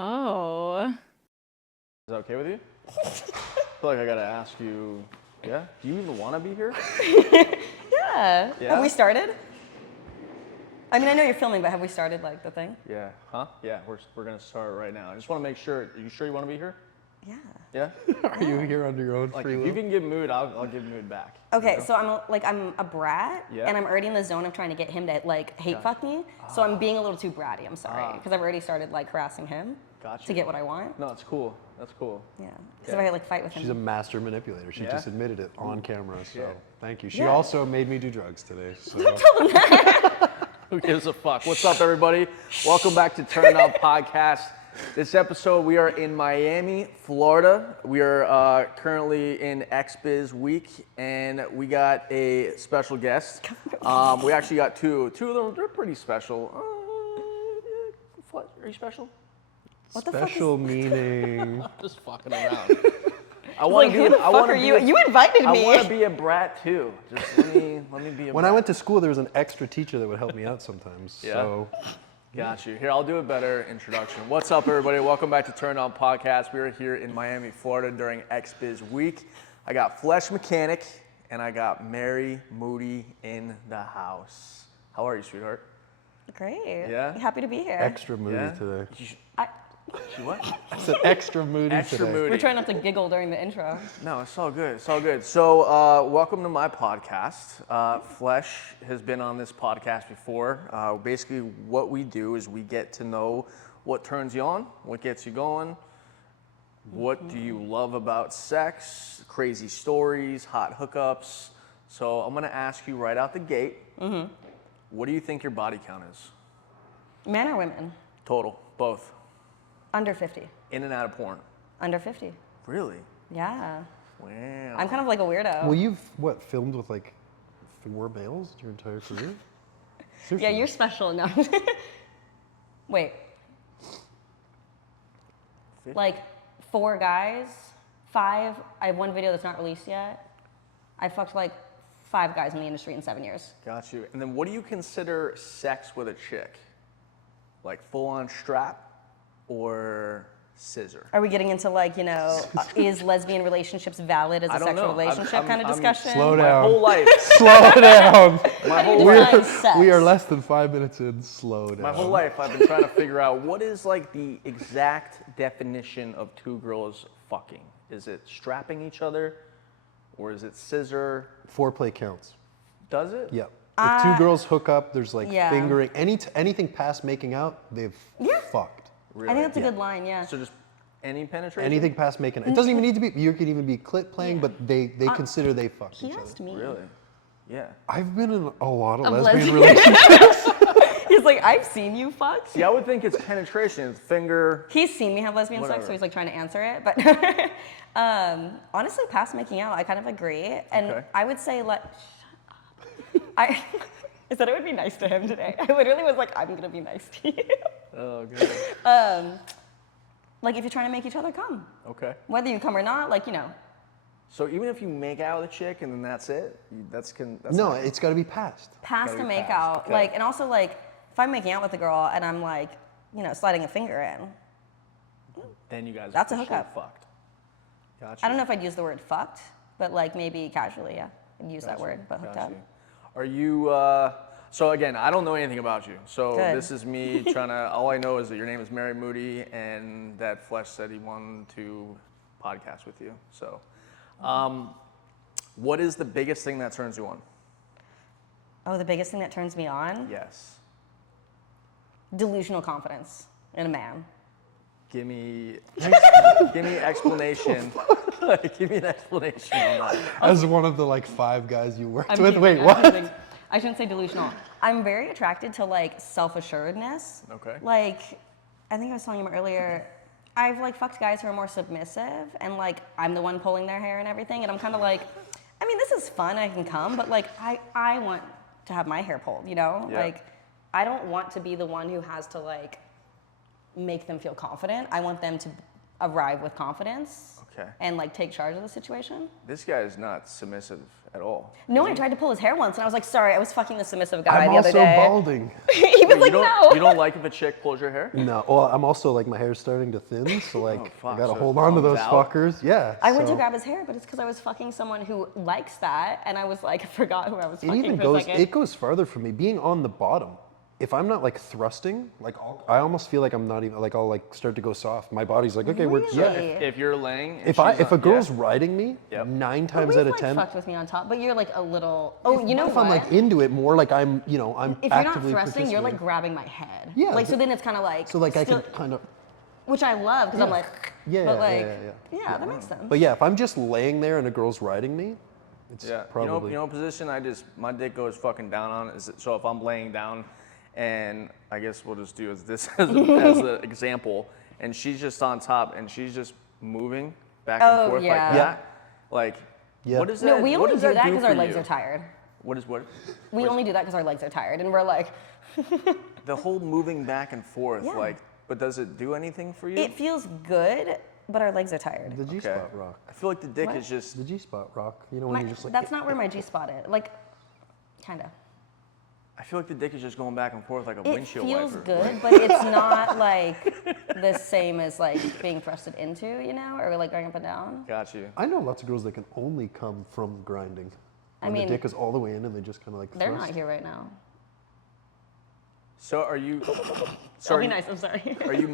Oh. Is that okay with you? I feel like I gotta ask you, yeah? Do you even want to be here? Yeah. Yeah? Have we started? I mean, I know you're filming, but have we started like the thing? Yeah. Huh? Yeah, we're gonna start right now. I just want to make sure. Are you sure you want to be here? Yeah. Yeah? Are you here under your own Like, free if will? you can give mood, I'll give mood back. Okay, you know? so I'm a brat, Yeah. and I'm already in the zone of trying to get him to like hate fuck me. So I'm being a little too bratty. I'm sorry, because I've already started like harassing him Gotcha. to get what I want. No, it's cool. That's cool. Yeah. Because if I like fight with him, She's a master manipulator. She Yeah? just admitted it on camera, so Yeah. thank you. She Yeah. also made me do drugs today. So Who gives a fuck? What's up, everybody? Welcome back to Turned Podcast. This episode, we are in Miami, Florida. We are currently in XBIZ week, and we got a special guest. We actually got two of them. They're pretty special. Are you special? what the fuck is? special meaning. Just fucking around. I want Like, to who be. the fuck are you? You invited I me. want to be a brat too. Just let me be a. When brat. I went to school, there was an extra teacher that would help me out sometimes. Yeah. So Got you. Here, I'll do a better introduction. What's up, everybody? Welcome back to Turned On Podcast. We are here in Miami, Florida during XBIZ week. I got Flesh Mechanic and I got Mary Moody in the house. How are you, sweetheart? Great. Yeah? Happy to be here. extra moody Yeah? today. She what? I said extra moody Extra today. moody. We're trying not to giggle during the intro. No, it's all good. It's all good. So, welcome to my podcast. Flesh has been on this podcast before. Basically, what we do is we get to know what turns you on, what gets you going, what do you love about sex, crazy stories, hot hookups. So, I'm going to ask you right out the gate, what do you think your body count is? Men or women? Total, both, Under 50. in and out of porn. Under 50. Really? Yeah. Wow. I'm kind of like a weirdo. Well, you've filmed with like 4 males your entire career? Yeah, Seriously. you're special. No. Wait. 50? Like 4 guys, 5. I have one video that's not released yet. I fucked like 5 guys in the industry in 7 years. Got you. And then what do you consider sex with a chick? Like full-on strap or scissor? Are we getting into like, is lesbian relationships valid as I a don't sexual know. relationship kind of discussion? Slow My down. whole life, Slow down. my How do whole you life, define sex? We are less than 5 minutes in. Slow down. my whole life, I've been trying to figure out what is like the exact definition of 2 girls fucking. Is it strapping each other, or is it scissor? Foreplay counts. Does it? Yep. If 2 girls hook up, there's like yeah. fingering. Anything past making out, they've fucked. Really? I think that's a good line, yeah. So just any penetration? Anything past making out. It doesn't even need to be. You could even be clit playing, but they consider they fucked He each other. asked me. Really? Yeah. I've been in a lot of Of lesbian lesbian- relationships. He's like, I've seen you fuck. See, I would think it's penetration, it's finger. He's seen me have lesbian Whatever. sex, so he's like trying to answer it. But honestly, past making out, I kind of agree. And Okay. I would say, shut up. I said I would be nice to him today. I literally was like, I'm gonna be nice to you. Oh, good. Like if you're trying to make each other come, Okay. whether you come or not, So even if you make out with a chick and then that's it, that's No, not- it's got to be past. past Gotta to be make past, out. okay. And also if I'm making out with a girl and I'm like, sliding a finger in, then you guys That's a officially hookup. fucked. Gotcha. I don't know if I'd use the word fucked, but maybe casually, yeah, I'd use that Gotcha, word, but hooked up. gotcha. Are you, so again, I don't know anything about you. So Good. this is me trying to, all I know is that your name is Mary Moody and that Flesh said he wanted to podcast with you. So what is the biggest thing that turns you on? Oh, the biggest thing that turns me on? Yes. Delusional confidence in a man. Give me explanation. Give me an explanation on that. As one of the like 5 guys you worked I'm with. kidding, Wait, I'm what? kidding. I shouldn't say delusional. I'm very attracted to self-assuredness. Okay. I think I was telling him earlier, I've fucked guys who are more submissive and I'm the one pulling their hair and everything, and I'm kind of this is fun, I can come, but I want to have my hair pulled, Yeah. I don't want to be the one who has to make them feel confident. I want them to arrive with confidence. Okay. And like take charge of the situation. This guy is not submissive at all. No, I tried to pull his hair once, and I was like, "Sorry, I was fucking the submissive guy I'm the other also day." balding. He was like, "No." You don't like if a chick pulls your hair? No, well, I'm also like my hair's starting to thin, so like fuck, I gotta so it hold on to comes those out? fuckers. Yeah. I went to so- grab his hair, but it's because I was fucking someone who likes that, and I was like, I forgot who I was It fucking even for goes. a second. It goes farther for me. Being on the bottom, if I'm not like thrusting, like I almost feel like I'm not even like I'll like start to go soft. My body's like, okay, we're yeah. Really? If you're laying, and If she's a on- girl's yeah. riding me, Yep. 9 But times we've, out of like, 10. fucked with me on top, but you're like a little. Oh, you know if what? I'm like into it more, like I'm, I'm if you're not actively thrusting, you're like participating. grabbing my head. Yeah, Like so, but- then it's kind of like. So like I still- can kind of. Which I love because I'm Yeah. like. Yeah, But yeah, like. yeah. That makes sense. But yeah, if I'm just laying there and a girl's riding me, it's Yeah, probably. you know, position my dick goes fucking down on is so if I'm laying down, and I guess we'll just do this as an example, and she's just on top and she's just moving back and Oh, forth yeah. like that, like Yeah. what is that? No, we what only does do that do because our for legs you? are tired. What is what? We only do that because our legs are tired, and we're like, The whole moving back and forth, Yeah. like, but does it do anything for you? it feels good, but our legs are tired. The G spot rock. I feel like the dick What? is just The G spot rock. You know when My- you're just like. that's not where my G spot is. Like, kind of. I feel like the dick is just going back and forth like a It windshield feels wiper. good, but it's not like the same as like being thrusted into, or like going up and down. Got you. I know lots of girls that can only come from grinding. When mean- the dick is all the way in and they just kind of like. They're thrust. not here right now. So are you? So I'll are be you, nice. I'm sorry. Are you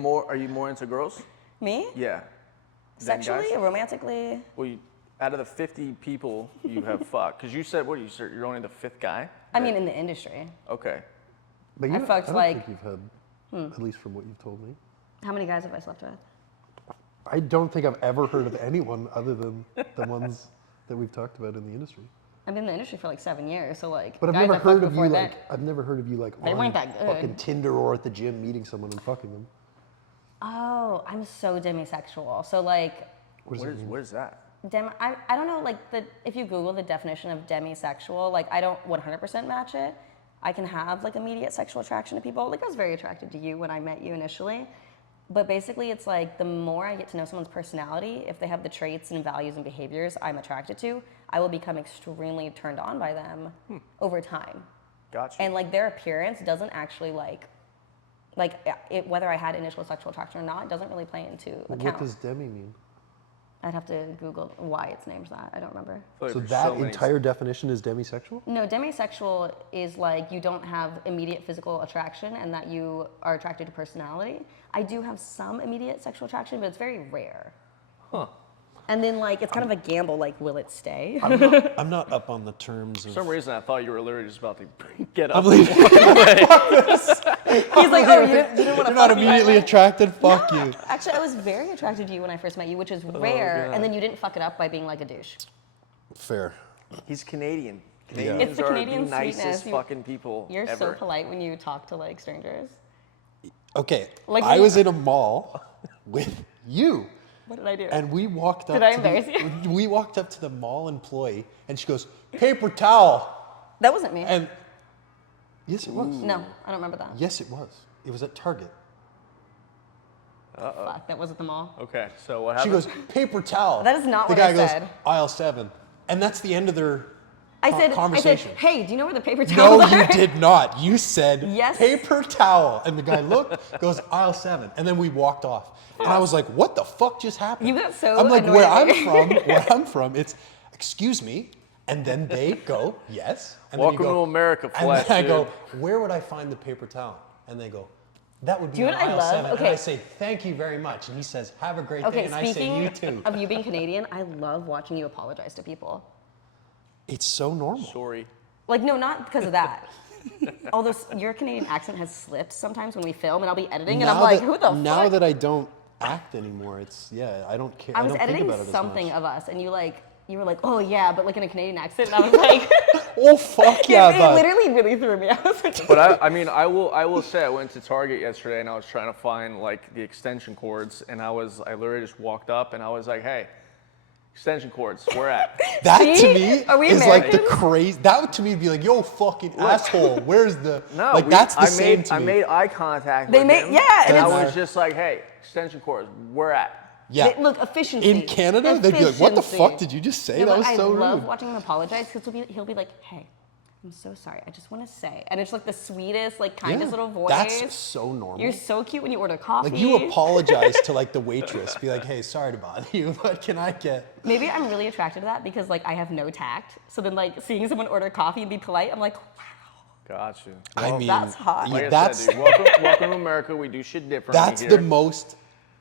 more into girls? Me? Yeah. Than Sexually, guys? or romantically? Well, out of the 50 people you have fucked, because you said what? You're only the 5th guy. I mean, in the industry. Okay. But you I don't- fucked, I don't like- think you've had, at least from what you've told me. How many guys have I slept with? I don't think I've ever heard of anyone other than the ones that we've talked about in the industry. I've been in the industry for like 7 years, so like. But I've guys never I fucked heard of before you then- like I've never heard of you like They on weren't that good. fucking Tinder or at the gym meeting someone and fucking them. Oh, I'm so demisexual. So like, What does it mean? What is that? I don't know, like if you Google the definition of demisexual, like I don't 100% match it. I can have like immediate sexual attraction to people. Like I was very attracted to you when I met you initially. But basically it's like the more I get to know someone's personality, if they have the traits and values and behaviors I'm attracted to, I will become extremely turned on by them over time. Gotcha. And like their appearance doesn't actually whether I had initial sexual attraction or not, doesn't really play into account. What does demi mean? I'd have to Google why it's named that. I don't remember. I feel like So there's that many- entire definition is demisexual? No, demisexual is like you don't have immediate physical attraction and that you are attracted to personality. I do have some immediate sexual attraction, but it's very rare. Huh. And then like it's kind of a gamble, like will it stay? I'm not up on the terms For of. some reason, I thought you were literally just about to get up. I'm leaving. He's like, oh, you didn't want to You're not immediately attracted. Fuck No, you. actually, I was very attracted to you when I first met you, which is rare. And then you didn't fuck it up by being like a douche. Fair. He's Canadian. It's Canadians the are Canadian the nicest sweetness. fucking people You're ever. so polite when you talk to like strangers. Okay. Like I we- was in a mall with you. What did I do? And we walked up. Did I to embarrass you? We walked up to the mall employee, and she goes, "Paper towel." That wasn't me. And yes, it was. No, I don't remember that. Yes, it was. It was at Target. Fuck, that was at the mall. Okay, so what She happened? goes, "Paper towel." That is not the what guy I goes, said. "Aisle 7." And that's the end of their I said, conversation. hey, do you know where the paper No, towels are? you did not. You said Yes. paper towel. And the guy looked, goes, "Aisle 7." And then we walked off. And I was like, what the fuck just happened? You got so I'm like, annoyed where at I'm me. from, it's, "Excuse me." And then they go, "Yes." And then you Welcome go, to America, And Flesh, then I go, dude. "Where would I find the paper towel?" And they go, "That would be you on know what I aisle love? 7. And Okay. I say, "Thank you very much." And he says, "Have a great day." Okay, And I say, speaking "You too." of you being Canadian, I love watching you apologize to people. It's so normal. Sorry. Like, no, not because of that. Although your Canadian accent has slipped sometimes when we film, and I'll be editing, and I'm like, who the Now fuck? that I don't act anymore, I don't care. I was don't think editing about it something as much. of us, and you were like, oh yeah, but like in a Canadian accent, and I was like, Oh fuck yeah, it bud. literally really threw me out. But I mean, I will say I went to Target yesterday and I was trying to find like the extension cords, and I literally just walked up and I was like, hey, extension cords, where at? That See? to me Are we is like the Americans? crazy. That to me would be like, yo, fucking asshole. Where's the? No, like that's the same to I me. made eye contact They with made- him. yeah, and and I it's- was just like, hey, extension cords, where at? Yeah. Look, efficiency. In Canada, they'd be like, "What the Efficiency. fuck did you just say? No, that but was so rude." I love watching him apologize because he'll be like, "Hey, I'm so sorry. I just want to say," and it's like the sweetest, like kindest little voice. That's so normal. You're so cute when you order coffee. Like you apologize to like the waitress, be like, "Hey, sorry to bother you, but can I get?" Maybe I'm really attracted to that because like I have no tact. So then like seeing someone order coffee and be polite, I'm like, wow. Got you. I Well, mean, that's hot. like I that's said, dude, welcome to America. We do shit differently that's here. the most.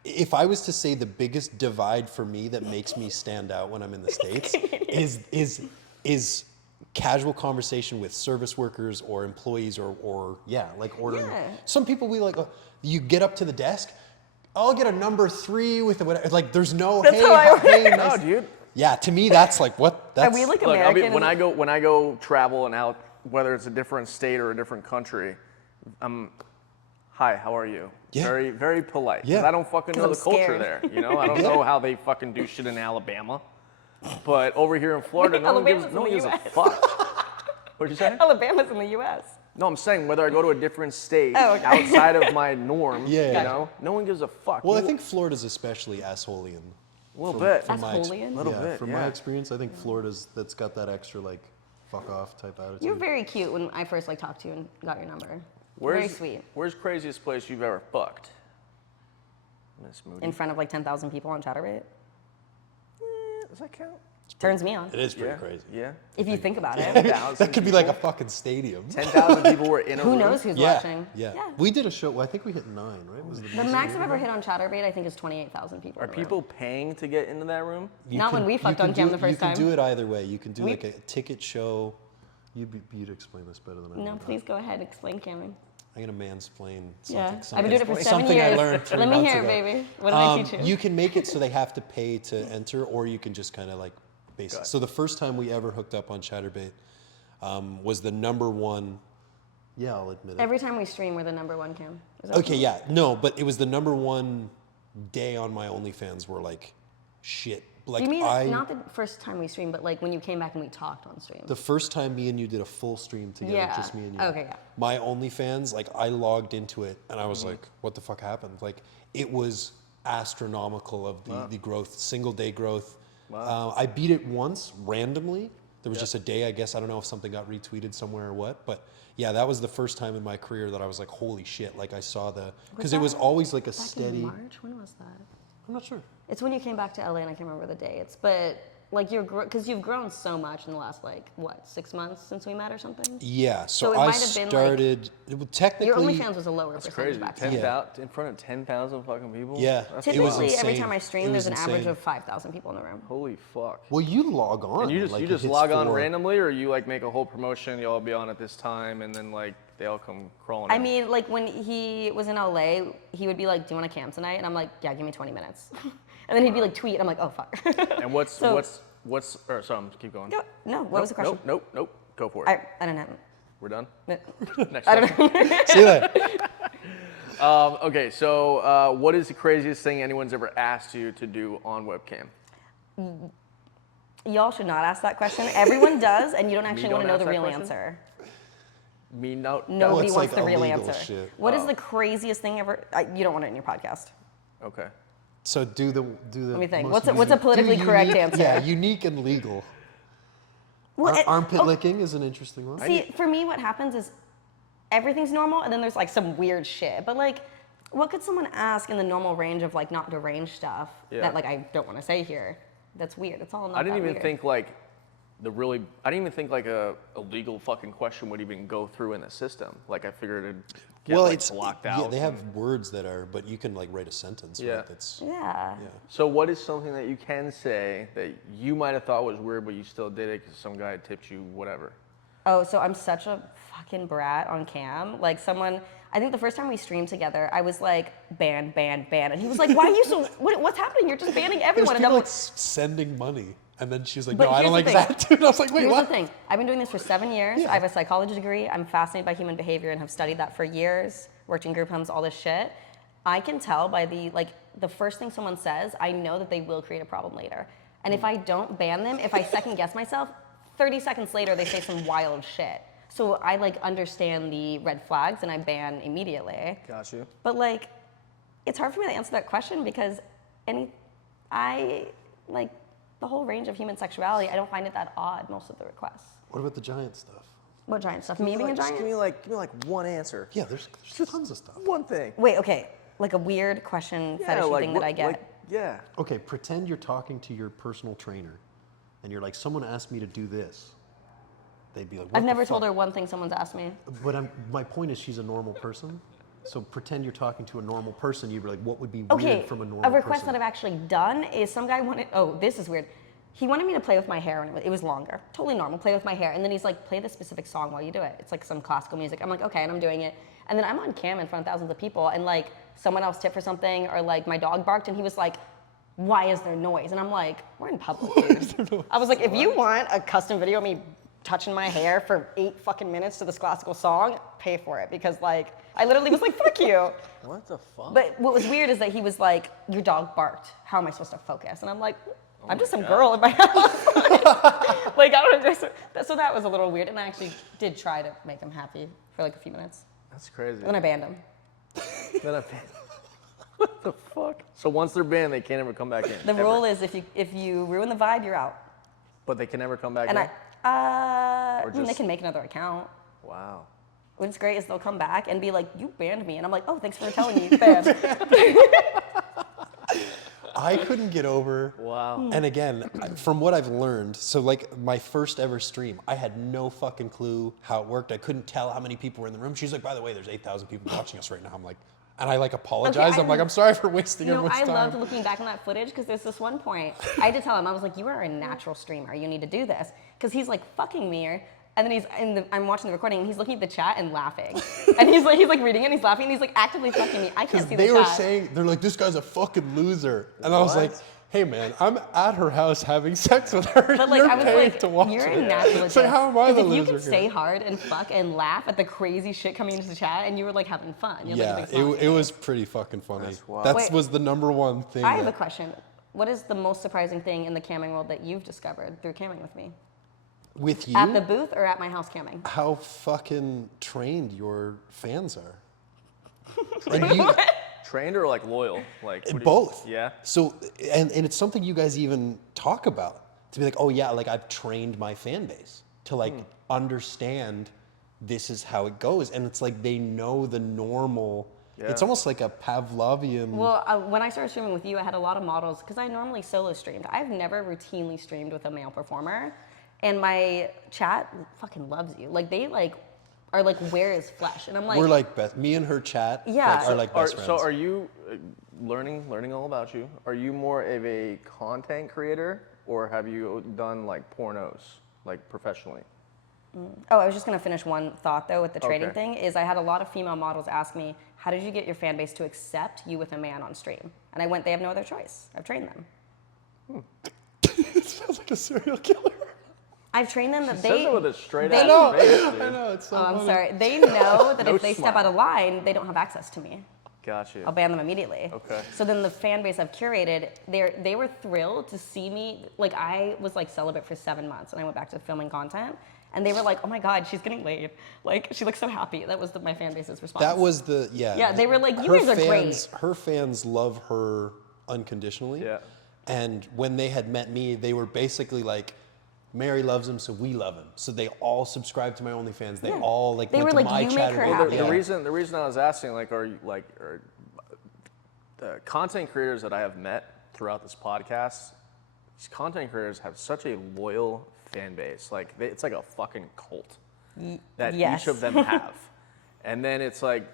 If I was to say the biggest divide for me that makes me stand out when I'm in the States is casual conversation with service workers or employees or like ordering. Yeah. Some people we like, you get up to the desk, I'll get a number 3 with the whatever. Like there's no, That's hey, how I hey, No, nice. dude. Yeah, to me that's like what? That's Are we like Look, American? when I go travel and out, whether it's a different state or a different country, hi, how are you? Yeah. Very, very polite. 'Cause Yeah. I don't fucking know I'm the culture scared. there. You know, I don't know how they fucking do shit in Alabama. But over here in Florida, no one gives Alabama's in a the US. fuck. What'd you say? Alabama's in the U.S. No, I'm saying whether I go to a different state Oh, okay. outside of my norm, Yeah. you Gotcha. know, no one gives a fuck. well, I You- think Florida's especially assholeian. a little bit. from my ex- Assholian? Little bit, From yeah. my experience, I think Florida's that's got that extra like fuck off type attitude. You're very cute when I first like talked to you and got your number. Very sweet. Where's craziest place you've ever fucked? Miss Moody. In front of like 10,000 people on Chatterbait. Does that count? Turns me on. It is pretty Yeah. crazy. Yeah. If you think about it. 10,000 That could be like a people. fucking stadium. 10,000 people were in a Who room. knows who's Yeah, watching? yeah. We did a show. Well, I think we hit 9, right? Was The max I've ever hit on Chatterbait, I think, is 28,000 people. Are in the room. people paying to get into that room? Not when we fucked on cam the first You can time. do it either way. You can do We- like a ticket show. You'd explain this better than I No, would. please go ahead. Explain camming. I'm gonna mansplain something. Yeah. I've something been doing it for 7 something years. I learned 3 Let me months hear it, ago. baby. What did I teach you? You can make it so they have to pay to enter, or you can just kind of like basic. Got it. So the first time we ever hooked up on Chatterbait was the #1. Yeah, I'll admit it. Every time we stream, we're the #1 cam. Is that Okay, true? yeah, no, but it was the #1 day on my OnlyFans where like shit. Like Do you mean I not the first time we streamed, but like when you came back and we talked on stream? the first time me and you did a full stream together, Yeah. just me and you. Okay, yeah. My OnlyFans, like I logged into it and I was like, what the fuck happened? Like it was astronomical of the growth, single day growth. I beat it once randomly. There was just a day, I guess. I don't know if something got retweeted somewhere or what, but yeah, that was the first time in my career that I was like, holy shit! Like I saw because it was that always like a Back steady. in March? When was that? I'm not sure. It's when you came back to LA, and I can't remember the dates. But like because you've grown so much in the last like what 6 months since we met or something. Yeah, So so it I might have been, like- started. Technically, Your OnlyFans was a lower That's percentage crazy. back then. 10,000 in front of 10,000 fucking people. Yeah. That's It was Typically, every insane. time I It stream, there's was an average insane. of 5,000 people in the room. Holy fuck. Well, you log on. And you just like, you it just hits log on 4. randomly, or you like make a whole promotion. Y'all be on at this time, and then like they all come crawling. I in. mean, like when he was in LA, he would be like, "Do you want to camp tonight?" And I'm like, "Yeah, give me 20 minutes." And then he'd be like, "Tweet." And I'm like, "Oh fuck." And what's So- what's? Or sorry, keep going. No, what was the question? Nope. Go for it. I don't know. We're done. No. Next I don't question. know. See you later. Okay, so what is the craziest thing anyone's ever asked you to do on webcam? Y'all should not ask that question. Everyone does, and you don't actually don't want to know ask the that real question? answer. Me no. Nobody it's wants like the real illegal answer. shit. What is the craziest thing ever? You don't want it in your podcast. Okay. So do the. Let me think. most What's a politically do correct unique- answer? Yeah, unique and legal. Well, Armpit licking is an interesting one. See, for me, what happens is everything's normal, and then there's like some weird shit. But like, what could someone ask in the normal range of like not deranged stuff Yeah. that like I don't want to say here? That's weird. It's all not I didn't that even weird. think like I didn't even think like a legal fucking question would even go through in the system. Like I figured it'd get well, like, it's blocked yeah. out. They have words that are, but you can like write a sentence. Yeah. Right? That's Yeah. So what is something that you can say that you might have thought was weird, but you still did it because some guy had tipped you whatever? Oh, so I'm such a fucking brat on cam. Like someone, I think the first time we streamed together, I was like, ban, and he was like, why are you so? What's happening? You're just banning There's everyone. And people I'm like sending money, and then she's like, But "No, I don't here's like the thing. that." Dude, I was like, "Wait, Here's what?" the thing. I've been doing this for 7 years. I have a psychology degree. I'm fascinated by human behavior and have studied that for years. Worked in group homes, all this shit. I can tell by the first thing someone says, I know that they will create a problem later. And if I don't ban them, if I second guess myself, 30 seconds later they say some wild shit. So I like understand the red flags and I ban immediately. Got you. But like, it's hard for me to answer that question because I like the whole range of human sexuality. I don't find it that odd, most of the requests. What about the giant stuff? What giant stuff? Me being a giant? Give me like one answer. Yeah, there's tons of stuff. One thing. Wait, okay. Like a weird question, fetishy thing that I get. Yeah. Okay, pretend you're talking to your personal trainer, and you're like, someone asked me to do this. They'd be like, what I've the never fuck? told her one thing someone's asked me. But my point is, she's a normal person. So pretend you're talking to a normal person. You'd be like, what would be Okay, weird from a normal a request person? that I've actually done is some guy wanted, oh, this is weird. He wanted me to play with my hair, and it was longer. Totally normal, play with my hair. And then he's like, play this specific song while you do it. It's like some classical music. I'm like, okay, and I'm doing it. And then I'm on cam in front of thousands of people, and like someone else tipped for something, or like my dog barked, and he was like, why is there noise? And I'm like, we're in public, dude. I was like, if you want a custom video of me touching my hair for 8 fucking minutes to this classical song, pay for it. Because like, I literally was like, fuck you. What the fuck? But what was weird is that he was like, your dog barked. How am I supposed to focus? And I'm like, I'm just some girl in my house. Like, I don't understand. So that was a little weird. And I actually did try to make him happy for like a few minutes. That's crazy. And then I banned him. What the fuck? So once they're banned, they can't ever come back in. The rule is if you ruin the vibe, you're out. But they can never come back And in? I mean, they just- can make another account. Wow. What's great is they'll come back and be like, you banned me. And I'm like, oh, thanks for telling me, ban. I couldn't get over. Wow. And again, from what I've learned, so like my first ever stream, I had no fucking clue how it worked. I couldn't tell how many people were in the room. She's like, by the way, there's 8,000 people watching us right now. I'm like, and I like apologize. I'm like, I'm sorry for wasting everyone's time. I loved looking back on that footage because there's this one point I had to tell him, I was like, you are a natural streamer. You need to do this. Because he's like fucking me. And then I'm watching the recording and he's looking at the chat and laughing. And he's like reading it and he's laughing and he's like actively fucking me. I can't see the They chat. were saying, they're like, this guy's a fucking loser. And I was like, hey man, I'm at her house having sex with her. But like, You're I was paying like, to watch you're it. a natural at It's like, this. how am I the 'Cause if you loser can stay here? hard and fuck and laugh at the crazy shit coming into the chat and you were like having fun. You're Yeah, like a big smile. it was pretty fucking funny. That's wild. That Wait. was the number one thing. I have a question. What is the most surprising thing in the camming world that you've discovered through camming with me? With you, At the booth or at my house camming? how fucking trained your fans are. And you, Trained or like loyal? Like what do you- both. Yeah. So, and it's something you guys even talk about. To be like, oh yeah, like I've trained my fan base to like understand this is how it goes. And it's like they know the normal, it's Yeah. almost like a Pavlovian. Well, when I started streaming with you, I had a lot of models because I normally solo streamed. I've never routinely streamed with a male performer, and my chat fucking loves you. Like they like are like, where is Flesh? And I'm like, We're like best, me and her chat Yeah. are like best friends. So are you learning all about you? Are you more of a content creator or have you done like pornos, like professionally? oh, I was just gonna finish one thought though with the trading Okay. thing is I had a lot of female models ask me, how did you get your fan base to accept you with a man on stream? And I went, they have no other choice. I've trained them. It sounds like a serial killer. I've trained them that Says it with a straight they- ass face, dude. I know, it's so Oh, I'm funny. sorry. They know that No if they step smile. out of line, they don't have access to me. Got you. I'll ban them immediately. Okay. So then the fan base I've curated, they were thrilled to see me. Like I was like celibate for 7 months, and I went back to filming content, and they were like, "Oh my God, she's getting laid! Like she looks so happy." That was my fan base's response. That was the, yeah. Yeah, they were like, "You her guys are fans, great." Her fans love her unconditionally. Yeah. And when they had met me, they were basically like, Mary loves him, so we love him. So they all subscribed to my OnlyFans. They Yeah. all like They went were to like, my "You chat. make her and- happy." The Yeah. reason I was asking, like, are the content creators that I have met throughout this podcast, these content creators have such a loyal fan base. Like, it's like a fucking cult that yes. each of them have. And then it's like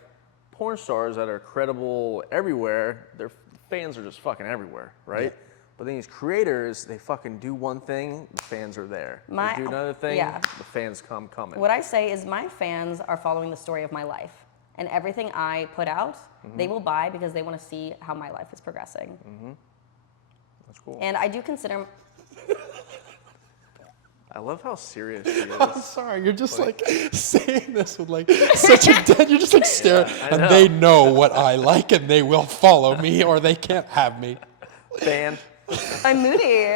porn stars that are credible everywhere, their fans are just fucking everywhere, right? Yeah. But then these creators, they fucking do one thing, the fans are there. My- They do another thing, yeah. the fans come coming. What I say is my fans are following the story of my life. And everything I put out, they will buy because they want to see how my life is progressing. That's cool. And I do consider, I love how serious she is. I'm sorry, you're just like saying this with like such a dead, you're just like staring. I And know. they know what I like and they will follow me or they can't have me. Fan. I'm Moody.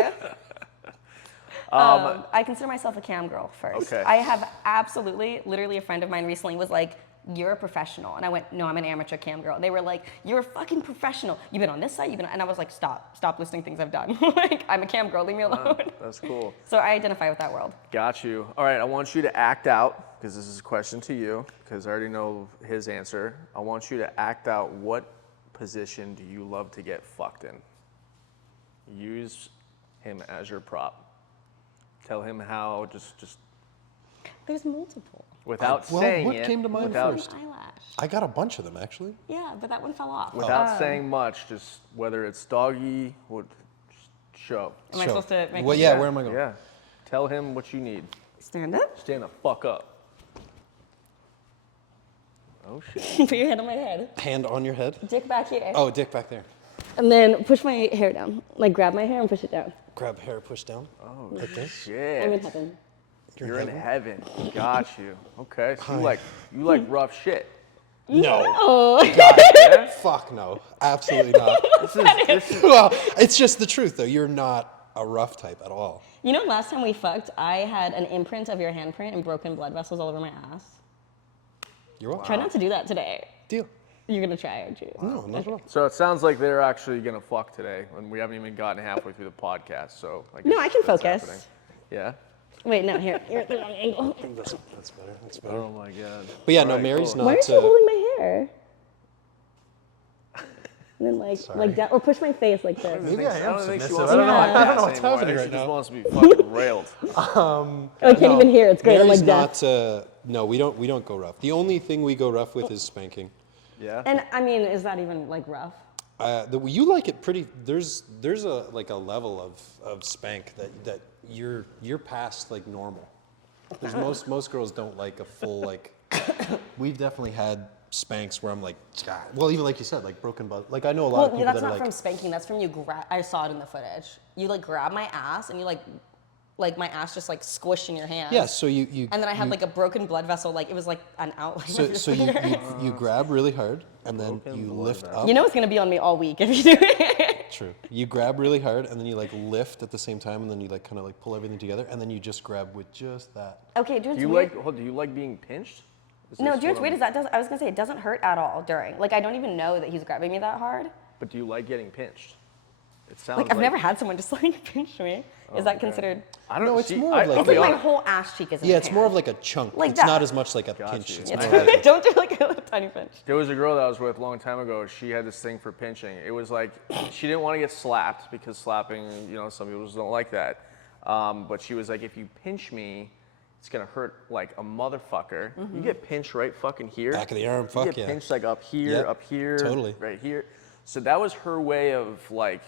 I consider myself a cam girl first. Okay. I have absolutely, literally a friend of mine recently was like, you're a professional. And I went, no, I'm an amateur cam girl. They were like, you're a fucking professional. You've been on this site, and I was like, stop listing things I've done. Like, I'm a cam girl, leave me alone. That's cool. So I identify with that world. Got you. All right, I want you to act out, because this is a question to you, because I already know his answer. I want you to act out, what position do you love to get fucked in? Use him as your prop. Tell him how, just There's multiple. without Well, saying what it. came to mind without, first? Eyelash. I got a bunch of them actually. Yeah, but that one fell off. Without saying much, just whether it's doggy, what, just show. Am I supposed to make Well, it- yeah. Where am I going? Yeah. Tell him what you need. Stand up? Stand the fuck up. Oh shit. Put your hand on my head. Hand on your head. Dick back here. Oh, dick back there. And then push my hair down. Like grab my hair and push it down. Grab hair, push down. Oh Like this? shit. I'm in heaven. You're in heaven. Got you. Okay. So you like rough shit. No. Oh. Yeah? Fuck no. Absolutely not. This is Well, it's just the truth though. You're not a rough type at all. You know, last time we fucked, I had an imprint of your handprint and broken blood vessels all over my ass. You're welcome. Try not to do that today. Deal. You're gonna try, aren't you? No, not at all. So it sounds like they're actually gonna fuck today, and we haven't even gotten halfway through the podcast. So I guess No, I can that's focus. happening. Yeah. Wait, no, here at the wrong angle. That's better. That's better. Oh my god. But yeah, All no, right, Mary's cool. not. Why aren't you holding my hair? And then like down, or push my face like this. Maybe I am don't think she submissive. wants I don't to know. be I don't on know what's podcast anymore. happening I right think she just now. wants to be fucking railed. Oh, I can't even hear. It's great. Mary's I'm like deaf. not. No, we don't go rough. The only thing we go rough with is spanking. Yeah. And I mean, is that even like rough? You like it pretty. There's a like a level of spank that you're past like normal. There's most girls don't like a full like. We've definitely had spanks where I'm like, God. Well, even like you said, like broken butt. Like I know a lot of Well, people that's that are not like. from spanking. That's from you grab. I saw it in the footage. You like grab my ass and you like my ass just like squished in your hand. Yeah, so you. And then I had like a broken blood vessel. Like it was like an outline. of your So finger. you grab really hard and then Broken you blood lift vessel. up. You know it's gonna be on me all week if you do it. True. You grab really hard and then you like lift at the same time and then you like kind of like pull everything together and then you just grab with just that. Okay, dude. Do you like? Do you like being pinched? Is No, this dude, what wait, I'm- is that does I was gonna say it doesn't hurt at all during. Like I don't even know that he's grabbing me that hard. But do you like getting pinched? It sounds Like I've never had someone just like pinch me. Is that considered? I don't No, know. it's see, more of like- I'll It's be like my honest. whole ass cheek is in Yeah, my it's more hand. of like a chunk. Like it's that. not as much like a Got pinch. you. It's It's more like a, don't do like a little tiny pinch. There was a girl that I was with a long time ago. She had this thing for pinching. It was like she didn't want to get slapped because slapping, you know, some people just don't like that. But she was like, if you pinch me, it's gonna hurt like a motherfucker. You get pinched right fucking here. Back of the arm, You fuck get yeah. pinched like up here, Yep, up here, totally. right here. So that was her way of like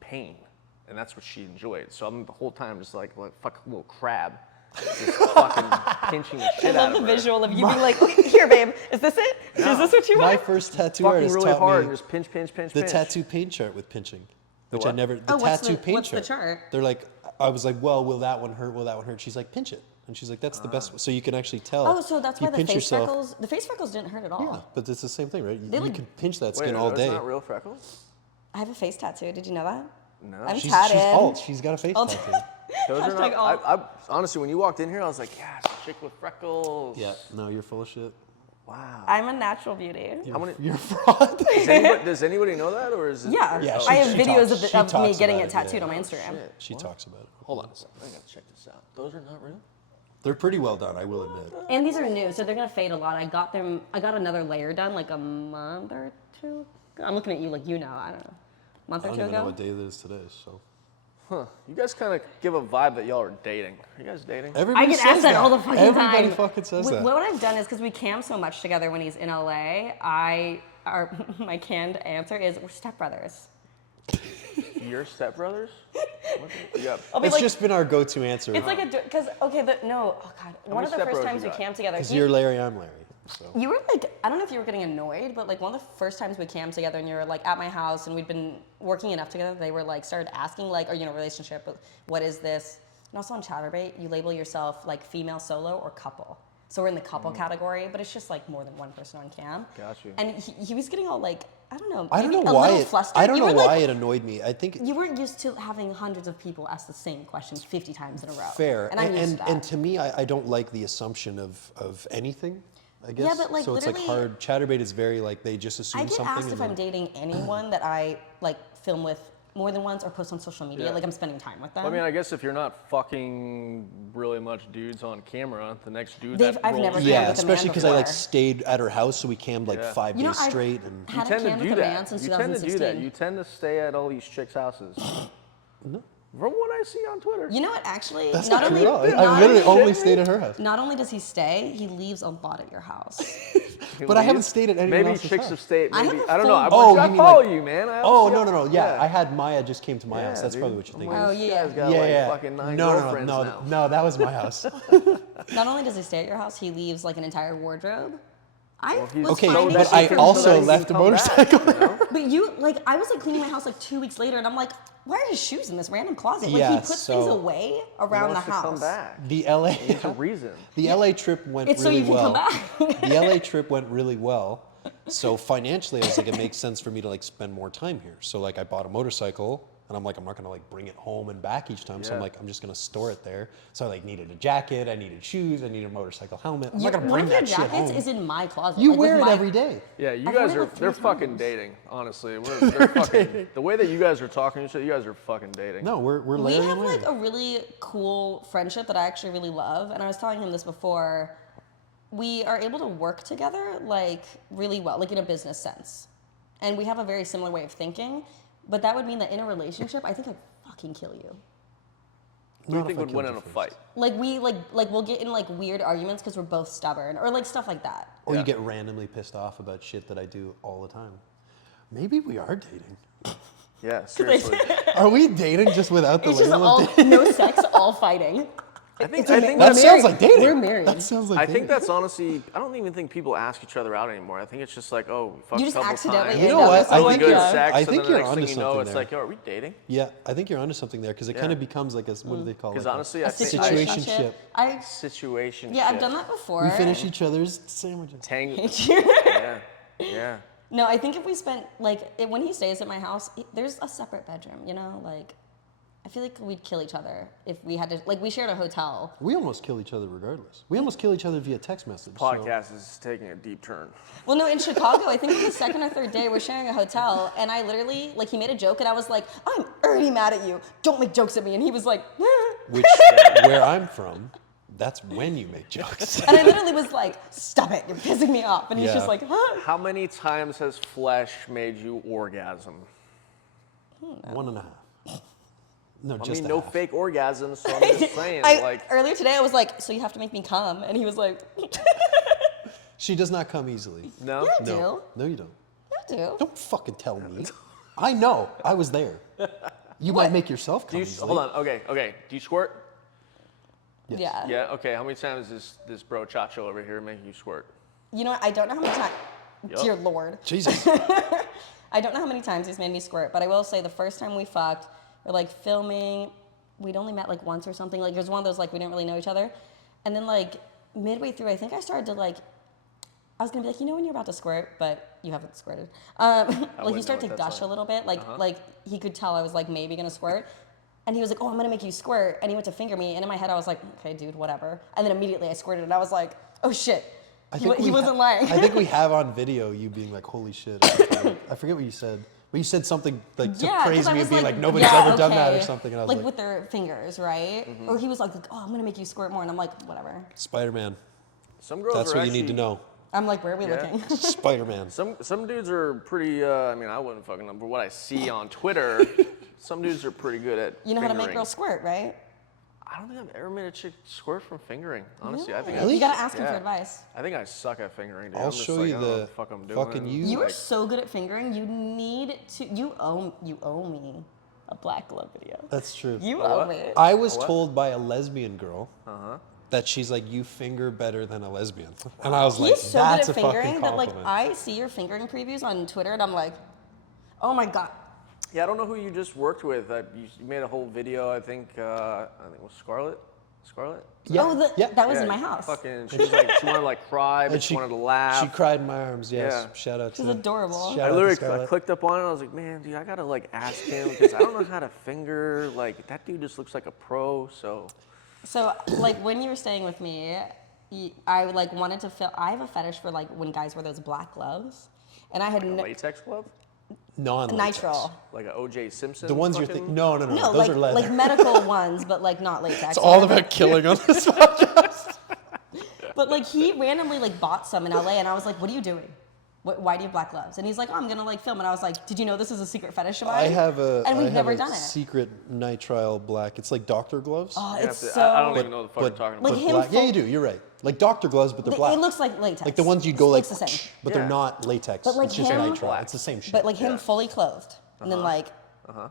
pain, and that's what she enjoyed. So I'm the whole time just like fuck a little crab, just fucking pinching the I shit out love of the her. visual of you being like, okay, here, babe, is this it? Is this what you my want? first tattoo Fucking artist really taught hard me and just pinch, pinch, pinch, the pinch. tattoo pain chart with pinching, which I what? never. The Oh, what's tattoo the- pain what's the chart. chart? They're like, I was like, well, will that one hurt? Will that one hurt? She's like, pinch it, and she's like, that's the best. So you can actually tell. Oh, so that's you why the pinch face yourself. freckles. The face freckles didn't hurt at all. Yeah, but it's the same thing, right? They You look- can pinch that Wait, skin are all those day. not real freckles? I have a face tattoo. Did you know that? No. I'm She's tatted. alt. She's got a face Alt. tattoo. Those are Hashtag not, alt. I honestly, when you walked in here, I was like, yeah, it's a chick with freckles. Yeah. No, you're full of shit. Wow. I'm a natural beauty. How many, You're a fraud. does anybody know that, or is it? Yeah, Yeah, I have she videos talks- of, she of me talks getting about it it, yeah. tattooed on my Instagram. Shit. She talks about it. Hold on a second. I gotta check this out. Those are not real. They're pretty well done, I will admit. And these are new, so they're gonna fade a lot. I got another layer done like a month or two ago. I'm looking at you like you know, I don't know. Month I or don't two even know ago. what day it is today, so. Huh. You guys kind of give a vibe that y'all are dating. Are you guys dating? Everybody I get says asked that all the fucking time. Everybody fucking says that. What I've done is because we cam so much together when he's in LA, my canned answer is we're stepbrothers. Your stepbrothers? What the- Yep. I'll be It's like, just been our go-to answer. it's like because okay, one many of the first stepbrothers times you we got? cammed together. Because he- you're Larry, I'm Larry. So. You were like, I don't know if you were getting annoyed, but like one of the first times we cammed together and you were like at my house and we'd been working enough together, they were like, started asking like, are you in a relationship? What is this? And also on Chatterbait, you label yourself like female solo or couple. So we're in the couple category, but it's just like more than one person on cam. Got you. And he was getting all like, I don't know. I don't maybe know a why little it. flustered. I don't You know were, like- why it annoyed me. I think You weren't used to having hundreds of people ask the same questions 50 times in a row. fair. And I'm used to that. And to me, I don't like the assumption of anything. I guess. Yeah, but, like, so it's like literally- hard. Chatterbait is very like they just assume I get something. asked if I'm dating anyone that I like film with more than once or post on social media. Yeah. Like I'm spending time with them. I mean, I guess if you're not fucking really much dudes on camera, the next dude They've- that I've rolls never in- camed Yeah, with a man especially because I like before. stayed at her house, so we cammed like Yeah. 5 You know, days I've straight, and had You a tend to cam do with a man that. since You tend to do 2016. that. You tend to stay at all these chicks' houses. From what I see on Twitter. You know what? Actually, that's not not only true at all. I not literally only- only stayed at her house. Not only does he stay, he leaves a lot at your house. But I haven't stayed at anyone Maybe else's chicks house. have stayed. I Maybe have a I don't know. full- I you mean follow like- you, man. I Oh obviously- no. Yeah, I had Maya just came to my house. That's dude. probably what you're I'm thinking. like, Oh, this yeah. guy's got like fucking 9 girlfriends now. No, that was my house. Not only does he stay at your house, he leaves like an entire wardrobe. I was Okay, finding but shit I from also shoes. left a Come back, motorcycle. you know? But you like, I was like cleaning my house like 2 weeks later, and I'm like, why are his shoes in this random closet? Like Yeah, he puts things so- away He around the wants to come house. back. The LA, It's a reason. the LA trip went It's so really you can well. come back. The LA trip went really well. So financially, I was like, it makes sense for me to like spend more time here. So like, I bought a motorcycle, and I'm like, I'm not gonna like bring it home and back each time. So I'm Yeah. like, I'm just gonna store it there. So I like needed a jacket, I needed shoes, I needed a motorcycle helmet. I'm not gonna One bring of your that shit jackets home. is in my closet. You like, with wear it my- every day. Yeah, you I've guys worn it are, like they're 3 fucking times. dating, honestly. They're fucking, the way that you guys are talking to each other, you guys are fucking dating. No, we're We Larry have and Larry. like a really cool friendship that I actually really love, and I was telling him this before. We are able to work together like really well, like in a business sense, and we have a very similar way of thinking. But that would mean that in a relationship, I think I'd fucking kill you. Who do you Not think if I would win in killed a you fight? Like we like we'll get in like weird arguments because we're both stubborn or like stuff like that. Or Yeah. you get randomly pissed off about shit that I do all the time. Maybe we are dating. Yeah, seriously. Are we dating just without the It's just label? all no sex, all fighting. I think We're that that's, sounds like dating. We're married. That sounds like I dating. think that's honestly, I don't even think people ask each other out anymore. I think it's just like, oh, we fucked You a just couple accidentally times. end You know what? up I with think good you're- sex, I and think then you're the next onto thing you know, something it's there. like, yo, are we dating? Yeah, I think you're onto something there because it kind Yeah. of becomes like a what do they call it? Because Like honestly, a I think situationship. I situation. yeah, I've done that before. we finish each other's sandwiches. Yeah, yeah. No, I think if we spent when he stays at my house, there's a separate bedroom. You know, like I feel like we'd kill each other if we had to. Like we shared a hotel. We almost kill each other regardless. We almost kill each other via text message. so- Podcast is taking a deep turn. Well, no, in Chicago, I think it was the second or third day we're sharing a hotel, and I literally he made a joke, and I was like, I'm already mad at you. Don't make jokes at me, and he was like, Which, where I'm from, that's when you make jokes. and I literally was like, stop it, you're pissing me off, and he's Yeah. just like, huh? How many times has flesh made you orgasm? 1.5. No, I just mean, a no half. fake orgasms, so I'm just saying, like, Earlier today, I was like, so you have to make me come, and he was like, She does not come easily. no? yeah, I No, do. no, you don't. I do. Don't fucking tell me. I know. I was there. You might make yourself Do come you, easily. hold on, okay. Do you squirt? Yes. Yeah. Yeah, okay. How many times is this bro Chacho over here making you squirt? You know what? I don't know how many times. Yup. Dear Lord. Jesus. I don't know how many times he's made me squirt, but I will say the first time we fucked, we're like filming. We'd only met like once or something. Like it was one of those like we didn't really know each other. And then like midway through, I think I started to like. I was gonna be like, you know, when you're about to squirt, but you haven't squirted. Like you wouldn't start know to what that's gush like. a little bit. Like he could tell I was like maybe gonna squirt. And he was like, oh, I'm gonna make you squirt. And he went to finger me. And in my head, I was like, okay, dude, whatever. And then immediately I squirted. And I was like, oh shit. He wasn't lying. I think we have on video you being like, holy shit. I forget what you said. But you said something like to 'cause praise I me was and being like, yeah, nobody's ever done that or okay. something. And I was like like, with their fingers, right? Or he was like, oh, I'm gonna make you squirt more. And I'm like, whatever. Spider-Man. Some girls That's are what you need to actually- know. I'm like, where are we Yeah. looking? Spider-Man. Some dudes are pretty. I mean, I wouldn't fucking know, but what I see on Twitter, some dudes are pretty good at. You know how to make fingering. girls squirt, right? I don't think I've ever made a chick squirt from fingering. Honestly, I think. Really? You gotta ask him Yeah. for advice. I think I suck at fingering. Dude. I'll I'm just show like, you I don't know the what the fuck I'm doing. fucking you- You are Like, so good at fingering. You need to. You owe me a black glove video. That's true. You A owe what? me. I was What? told by a lesbian girl that she's like, you finger better than a lesbian. And I was like, He's so good that's at a fucking fingering that like compliment. I see your fingering previews on Twitter and I'm like, oh my god. yeah, I don't know who you just worked with. You made a whole video. I think it was Scarlett. Scarlett. Yeah, Oh, yeah. that was Yeah, in my house. Fucking, she was like, she wanted to like cry, but And she wanted to laugh. She cried in my arms, yes. Yeah. Shout out to She's adorable. Shout I out to literally I Scarlett. clicked up on it. And I was like, man, dude, I gotta like ask him because I don't know how to finger. Like that dude just looks like a pro. So So like when you were staying with me, I like wanted to feel. I have a fetish for like when guys wear those black gloves, and I had A latex glove? Non-latex. nitrile. Like a O.J. Simpson? The ones you're fucking- thinking. No, No, those are leather. like medical ones, but like not latex. It's all about killing on this podcast. But like he randomly like bought some in LA, and I was like, "What are you doing? Why do you have black gloves?" And he's like, "Oh, I'm gonna like film." And I was like, "Did you know this is a secret fetish of mine?" I have a. and we've I have never a done it. secret nitrile black. It's like doctor gloves. Oh, You it's have to- so. I don't even know what the fuck you're talking Like about. him black. Yeah, full- you do. You're right. Like doctor gloves, but they're It black. looks like latex. like the ones you go like, looks the same. but Yeah. they're not latex. But like it's just him- nitrile. It's the same shit. But like him Yeah. fully clothed, and then like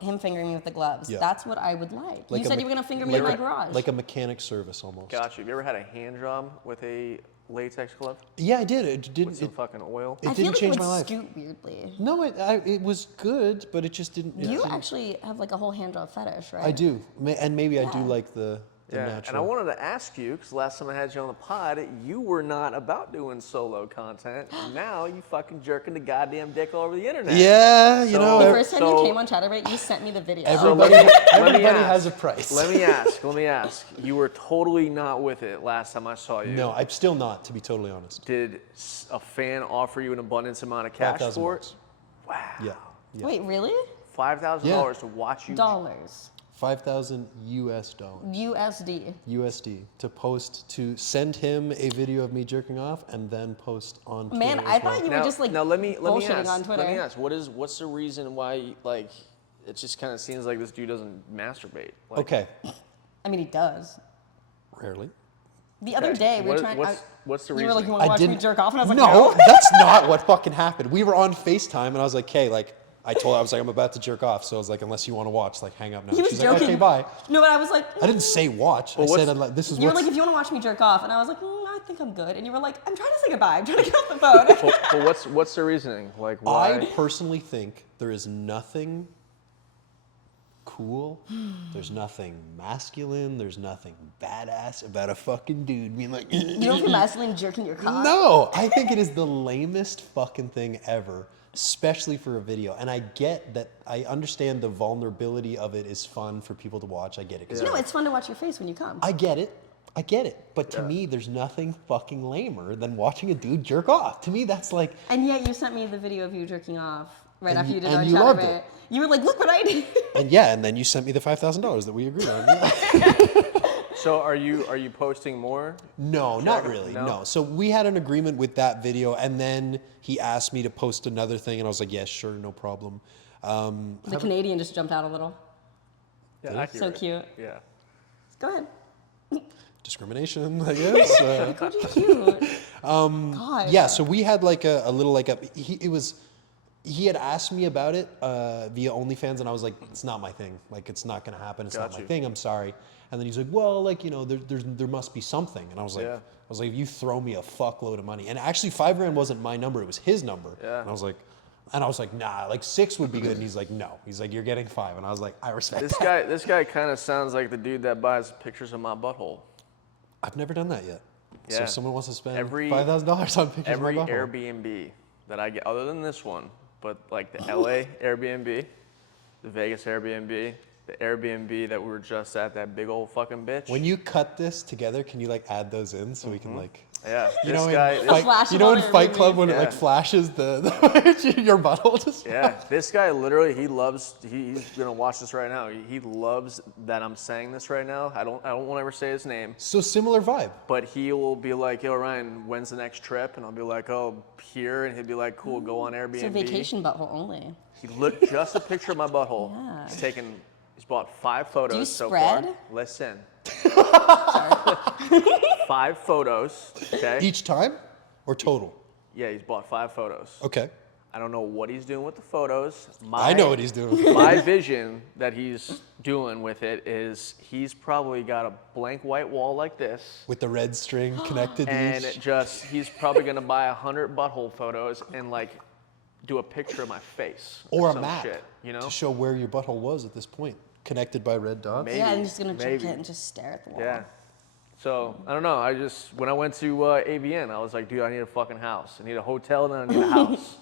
him fingering me with the gloves. Yeah. That's what I would like. Like You a said me- you were gonna finger me in my garage. like a mechanic service almost. Gotcha. Have you ever had a hand job with a latex glove? Yeah, I did. It With didn't. some fucking oil? It I feel didn't like change it my would life. scoot weirdly. No, it was good, but it just didn't. You actually have like a whole hand job fetish, right? I do, and maybe I do Yeah. like the Yeah, and I natural. wanted to ask you, because last time I had you on the pod, you were not about doing solo content. Now you fucking jerking the goddamn dick all over the internet. Yeah, you So- know, The Ev- first time So- you came on Chatterbait, you sent me the video. everybody, let me everybody ask. has a price. Let me ask. You were totally not with it last time I saw you. No, I'm still not, to be totally honest. Did a fan offer you an abundance amount of cash $5,000 for it? bucks. Wow. Yeah, Wait, really? $5,000 to watch you. Dollars. $5,000 US dollars. USD. USD to send him a video of me jerking off and then post on Twitter. Man, as I thought well. you were just like now let me bullshitting ask. on Twitter. Let me ask. What's the reason why like it just kind of seems like this dude doesn't masturbate? Like, Okay, I mean, he does. rarely. The other Okay, day we were what- trying. what's the You were like, reasoning? "You want to watch me didn't jerk off?" And I was like, no, "No." that's not what fucking happened. We were on FaceTime and I was like, "Hey, like." I was like, I'm about to jerk off, so I was like, unless you want to watch, like, hang up now. He was She's joking. like, okay, bye. No, but I was like, I didn't say watch. Well, I said, what's- like, this is You were what's... like, if you want to watch me jerk off, and I was like, I think I'm good. And you were like, I'm trying to say goodbye. I'm trying to get off the phone. Well, what's the reasoning? Like why? I personally think there is nothing cool, there's nothing masculine, there's nothing badass about a fucking dude being like, You don't feel masculine jerking your cock? no, I think it is the lamest fucking thing ever, especially for a video. And I get that, I understand the vulnerability of it is fun for people to watch. I get it. 'Cause No, it's fun to watch your face when you come. I get it. But to me, there's nothing fucking lamer than watching a dude jerk off. To me, that's like, And yet you sent me the video of you jerking off right And after you- you did and our you loved Chatterbait. it. You were like, look what I did. and then you sent me the $5,000 that we agreed on. Yeah. So are you posting more? No, not Check- really. no? No. So we had an agreement with that video, and then he asked me to post another thing, and I was like, "Yes, sure, no problem." The Canadian just jumped out a little. Yeah, So accurate. cute. Yeah. Go ahead. Discrimination, I guess. I called you cute. God. Yeah. So we had like a little like a he had asked me about it via OnlyFans, and I was like, "It's not my thing. Like, it's not gonna happen. It's Got not you. my thing. I'm sorry." And then he's like, "Well, like, you know, there must be something." And I was like, Yeah. if you throw me a fuckload of money, and actually $5,000 wasn't my number; it was his number. Yeah. And I was like, nah, like 6 would be good. And he's like, no. He's like, you're getting 5. And I was like, I respect that. This guy kind of sounds like the dude that buys pictures of my butthole. I've never done that yet. So Yeah. if someone wants to spend Every- $5,000 on pictures Every of my butthole. Airbnb that I get, other than this one, but like the LA Airbnb, the Vegas Airbnb, the Airbnb that we were just at, that big old fucking bitch. When you cut this together, can you like add those in so we can like... yeah, You this know, guy. in, Flash Fight, you them know on in Airbnb. Fight Club when it Yeah. like flashes the your butthole just... Yeah, this guy literally, he's gonna watch this right now. He loves that I'm saying this right now. I don't want to ever say his name, So similar vibe. but he will be like, yo, Ryan, when's the next trip? And I'll be like, oh, here. And he'll be like, cool, go on Airbnb. It's a vacation butthole only. He looked just a picture of my butthole. Yeah. He's bought 5 photos you so spread? far. Listen. 5 photos, okay? Each time or total? Yeah, he's bought 5 photos. Okay. I don't know what he's doing with the photos. I know what he's doing. My vision that he's doing with it is he's probably got a blank white wall like this, With the red string connected to and each. he's probably gonna buy 100 butthole photos and like do a picture of my face Or a some map shit, you know? to show where your butthole was at this point. Connected by red dots. Maybe, Yeah, I'm just gonna jerk maybe. it and just stare at the wall. Yeah. So I don't know. When I went to AVN, I was like, dude, I need a fucking house. I need a hotel, and then I need a house.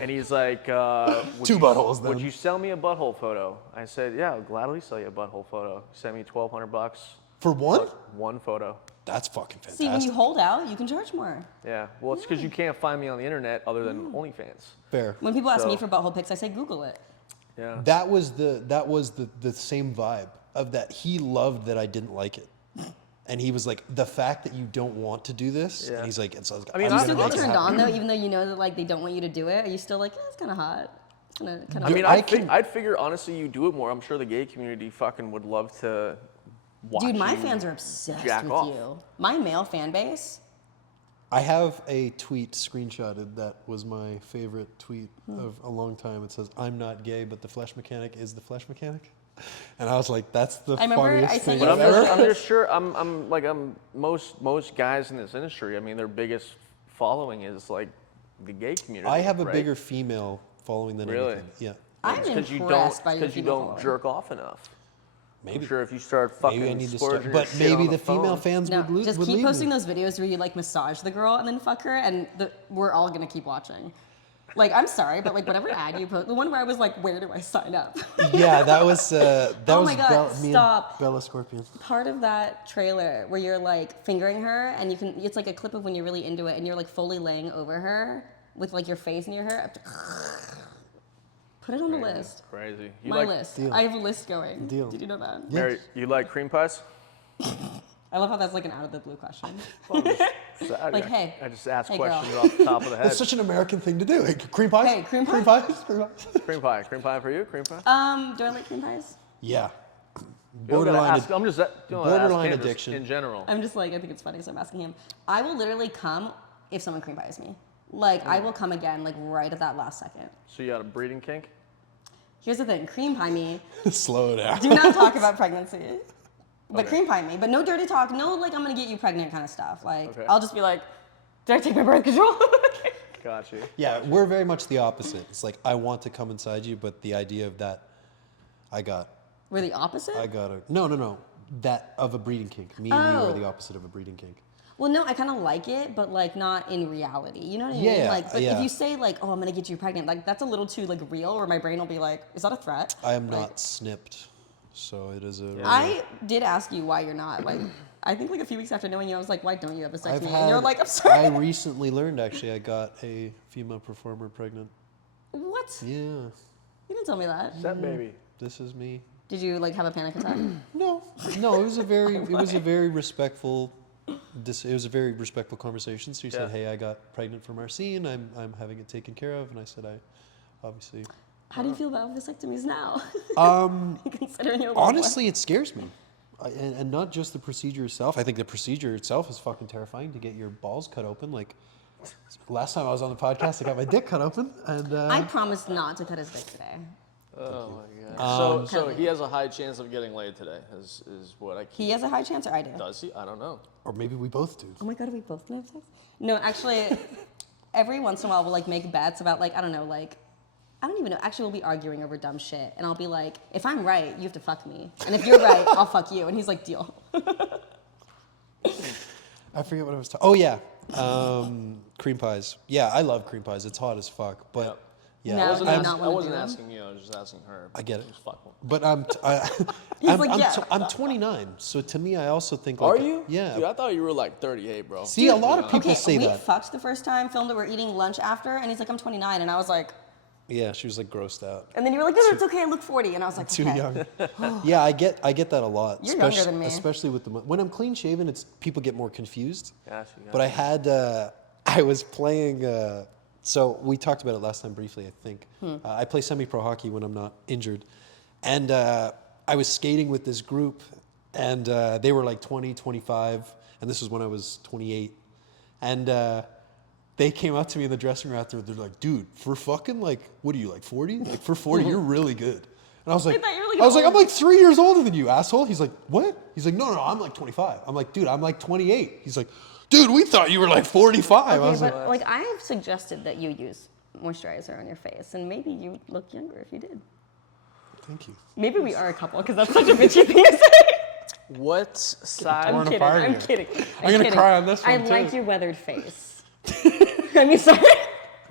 And he's like, would 2 you- buttholes then. Would you sell me a butthole photo? I said, yeah, I'll gladly sell you a butthole photo. He sent me $1,200. For one? One photo. that's fucking fantastic. See, when you hold out, you can charge more. Yeah. Well, it's because you can't find me on the internet other than OnlyFans. Fair. When people ask me So- for butthole pics, I say Google it. Yeah. That was the same vibe of that. He loved that I didn't like it. And he was like, the fact that you don't want to do this, Yeah. and he's like, and so I was like, I mean, Do you I- still I- get turned on though, even though you know that like they don't want you to do it? Are you still like, it's kind of hot? It's kind of. I mean, I can- I'd figure honestly you do it more. I'm sure the gay community fucking would love to watch Dude, my you fans are obsessed jack with off. you. My male fan base. I have a tweet screenshotted that was my favorite tweet of a long time. It says, "I'm not gay, but the flesh mechanic is the flesh mechanic," and I was like, "That's the I remember funniest I thing sent you But a I'm ever." just, I'm just sure I'm most guys in this industry. I mean, their biggest following is like the gay community. I have a right? bigger female following than Really? anything. Yeah, I'm because you impressed don't by your because you female don't following. jerk off enough. maybe. I'm sure if you start fucking Maybe I need to splurging start, your but shit maybe on the female phone. fans No, would, just would keep leave posting me. those videos where you like massage the girl and then fuck her, and we're all gonna keep watching. Like, I'm sorry, but like whatever ad you post, the one where I was like, where do I sign up? Yeah, that was that Oh was my God, me stop. and Bella Scorpion. Part of that trailer where you're like fingering her, and it's like a clip of when you're really into it, and you're like fully laying over her with like your face in your hair. Put it on the list. Crazy. You My like, list. Deal. I have a list going. Deal. Did you know that? Mary, you like cream pies? I love how that's like an out of the blue question. Like, hey, I just ask hey, girl. questions off the top of the head. It's such an American thing to do. Like, cream pies? Hey, cream Cream pie? pies? Cream pies? Cream pie for you? Cream pie? Do I like cream pies? Yeah. You don't gotta Borderline, ask- I'm just you know, borderline ask him just addiction. in general. I'm just like, I think it's funny, so I'm asking him. I will literally come if someone cream pies me. Like, I will come again, like, right at that last second. So you got a breeding kink? Here's the thing, cream pie me. Slow down. Do not talk about pregnancy. But Okay. cream pie me. But no dirty talk, no, like, I'm gonna get you pregnant kind of stuff. Like, Okay. I'll just be like, did I take my birth control? Got you. Yeah, we're very much the opposite. It's like, I want to come inside you, but the idea of that, I got We're the opposite? no. That of a breeding kink. Me and you are Oh. the opposite of a breeding kink. Well, no, I kind of like it, but like not in reality. You know what I mean? Yeah, Like, but yeah. if you say like, "Oh, I'm gonna get you pregnant," like that's a little too like real, or my brain will be like, "Is that a threat?" I am Like, not snipped, so it is a. I did ask you why you're not. Like, I think like a few weeks after knowing you, I was like, "Why don't you have a sex I've me?" had, And you're like, "I'm sorry." I recently learned actually I got a female performer pregnant. What? Yeah, You didn't tell me that. That baby. this is me. Did you like have a panic attack? No, it was a very respectful. It was a very respectful conversation. So he said, Yeah. "Hey, I got pregnant from Marcine. I'm having it taken care of." And I said, "I obviously." How do you feel about vasectomies now? Considering you're Honestly, it scares me, and not just the procedure itself. I think the procedure itself is fucking terrifying to get your balls cut open. Like last time I was on the podcast, I got my dick cut open, and I promised not to cut his dick today. Oh my god. So Kinda. he has a high chance of getting laid today. Is what I. He has a high chance, or I do. Does he? I don't know. or maybe we both do. Oh my god, are we both gonna have sex? No, actually, every once in a while we'll like make bets about like I don't know, like I don't even know. Actually, we'll be arguing over dumb shit, and I'll be like, if I'm right, you have to fuck me, and if you're right, I'll fuck you. And he's like, deal. I forget what I was talking. Oh yeah, cream pies. Yeah, I love cream pies. It's hot as fuck, but Yep. yeah, No, I wasn't, do you ask- not I wanna wasn't do them? asking you. I was just asking her. I get it. Just fuck one. But He's I'm, like, yeah. I'm 29, so to me, I also think Are like you? yeah. Dude, I thought you were like 38, bro. See, a lot of people Okay, say we that. fucked the first time, filmed it, we're eating lunch after, and he's like, I'm 29, and I was like, Yeah, she was like grossed out. and then you were like, no, it's okay, I look 40, and I was like, Too okay. young. Yeah, I get that a lot. You're younger than me. Especially with when I'm clean shaven, it's people get more confused. Gotcha, But I had I was playing. So we talked about it last time briefly, I think. I play semi-pro hockey when I'm not injured, and I was skating with this group, and they were like 20, 25, and this was when I was 28, and. They came up to me in the dressing room after. They're like, "Dude, for fucking like, what are you like 40? Like for 40, you're really good." And I was like, thought you were, like, I was like, old. "I'm like 3 years older than you, asshole." He's like, "What?" He's like, "No, I'm like 25." I'm like, "Dude, I'm like 28." He's like, "Dude, we thought you were like 45." I Okay, was like, but like I've suggested that you use moisturizer on your face, and maybe you look younger if you did. "Thank you." Maybe we are a couple, because that's such a bitchy thing to say. What size? I'm on kidding. fire I'm here. kidding. I'm gonna kidding. cry on this I one, like too. your weathered face. I mean, sorry.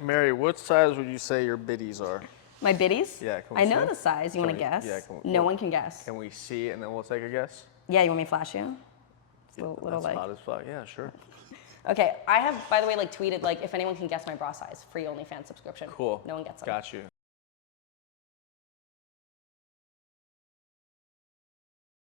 Mary, what size would you say your biddies are? My biddies? Yeah, can we I know see? the size. You Can want to we- guess? yeah, can we- No one can guess. Can we see it and then we'll take a guess? Yeah, you want me to flash you? It's a little That's like. hot as fuck. Yeah, sure. Okay, I have, by the way, like tweeted like if anyone can guess my bra size, free OnlyFans subscription. Cool. No one gets them. Got you.